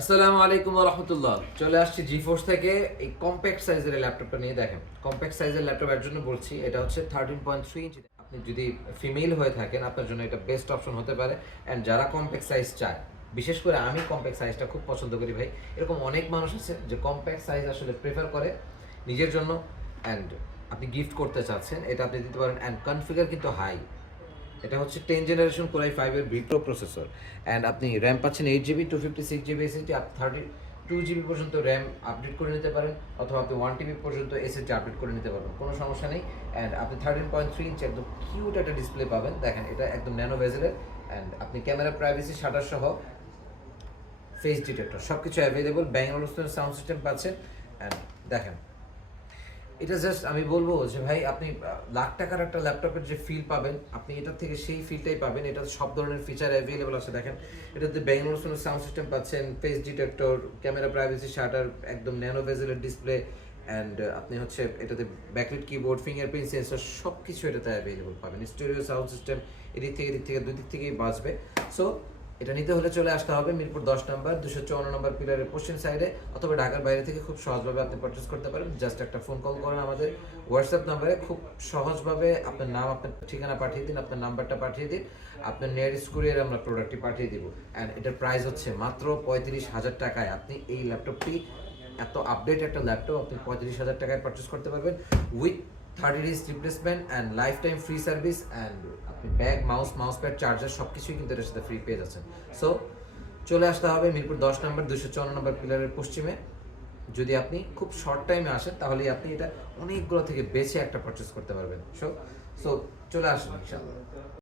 আসসালামু আলাইকুম রহমতুল্লাহ। চলে আসছি জি ফোর্স থেকে। এই কম্প্যাক্ট সাইজের ল্যাপটপটা নিয়ে দেখেন। কম্প্যাক্ট সাইজের ল্যাপটপ এর জন্য বলছি, এটা হচ্ছে থার্টিন পয়েন্ট থ্রি ইঞ্চি আপনি যদি ফিমেল হয়ে থাকেন, আপনার জন্য এটা বেস্ট অপশন হতে পারে। অ্যান্ড যারা কম্প্যাক্ট সাইজ চায়, বিশেষ করে আমি কম্প্যাক্ট সাইজটা খুব পছন্দ করি ভাই। এরকম অনেক মানুষ আছে যে কম্প্যাক্ট সাইজ আসলে প্রেফার করে নিজের জন্য। অ্যান্ড আপনি গিফট করতে চাচ্ছেন, এটা আপনি দিতে পারেন। অ্যান্ড কনফিগার কিন্তু হাই এটা হচ্ছে টেন জেনারেশন কোরাই ফাইভের ভিপ্রো প্রসেসর অ্যান্ড আপনি র্যাম পাচ্ছেন eight GB two fifty six GB SSD আপনি থার্টি টু জিবি পর্যন্ত র্যাম আপডেট করে নিতে পারেন, অথবা আপনি ওয়ান টিবি পর্যন্ত এসএসডি আপডেট করে নিতে পারবেন, কোনো সমস্যা নেই। অ্যান্ড আপনি থার্টিন পয়েন্ট থ্রি ইঞ্চ একদম কিউট একটা ডিসপ্লে পাবেন। দেখেন, এটা একদম ন্যানো ভেজেলের অ্যান্ড আপনি ক্যামেরা প্রাইভেসি শাটার সহ ফেস ডিটেক্টর সব কিছু অ্যাভেলেবল ব্যাঙ্গালোর সাউন্ড সিস্টেম পাচ্ছেন। অ্যান্ড দেখেন এটা জাস্ট আমি বলব যে ভাই, আপনি লাখ টাকার একটা ল্যাপটপের যে ফিল পাবেন, আপনি এটার থেকে সেই ফিলটাই পাবেন। এটা সব ধরনের ফিচার অ্যাভেলেবল আছে, দেখেন। এটাতে ব্যাঙ্গালোর সাউন্ড সিস্টেম পাচ্ছেন face detector camera privacy shutter একদম ন্যানো ভেজেলের ডিসপ্লে অ্যান্ড আপনি হচ্ছে এটাতে ব্যাকলিট কিবোর্ড ফিঙ্গারপ্রিন্ট সেন্সর সব কিছু এটাতে অ্যাভেলেবল পাবেন। স্টেরিও সাউন্ড সিস্টেম এদিক থেকে এদিক থেকে দুই দিক থেকেই বাঁচবে। সো এটা নিতে হলে চলে আসতে হবে মিরপুর দশ নম্বর, দুশো চুয়ান্ন নম্বর পিলারের পশ্চিম সাইডে অথবা ঢাকার বাইরে থেকে খুব সহজভাবে আপনি পারচেস করতে পারেন। জাস্ট একটা ফোন কল করেন আমাদের হোয়াটসঅ্যাপ নাম্বারে খুব সহজভাবে আপনার নাম, আপনার ঠিকানা পাঠিয়ে দিন, আপনার নাম্বারটা পাঠিয়ে দিন। আপনার নিয়ারেস্ট কুরিয়ারে আমরা প্রোডাক্টটি পাঠিয়ে দিব। অ্যান্ড এটার প্রাইস হচ্ছে মাত্র পঁয়ত্রিশ হাজার টাকায়। আপনি এই ল্যাপটপটি এত আপডেট একটা ল্যাপটপ আপনি পঁয়ত্রিশ হাজার টাকায় পারচেস করতে পারবেন with thirty days replacement and life time free service and আপনি bag mouse mouse pad charger সব কিছুই কিন্তু এটার সাথে ফ্রি পেয়ে যাচ্ছেন। সো চলে আসতে হবে মিরপুর দশ নম্বর দুশো চুয়ান্ন নম্বর পিলারের পশ্চিমে। যদি আপনি খুব শর্ট টাইমে আসেন তাহলে আপনি এটা অনেকগুলো থেকে বেছে একটা পারচেস করতে পারবেন। সো সো চলে আসুন ইনশাআল্লাহ।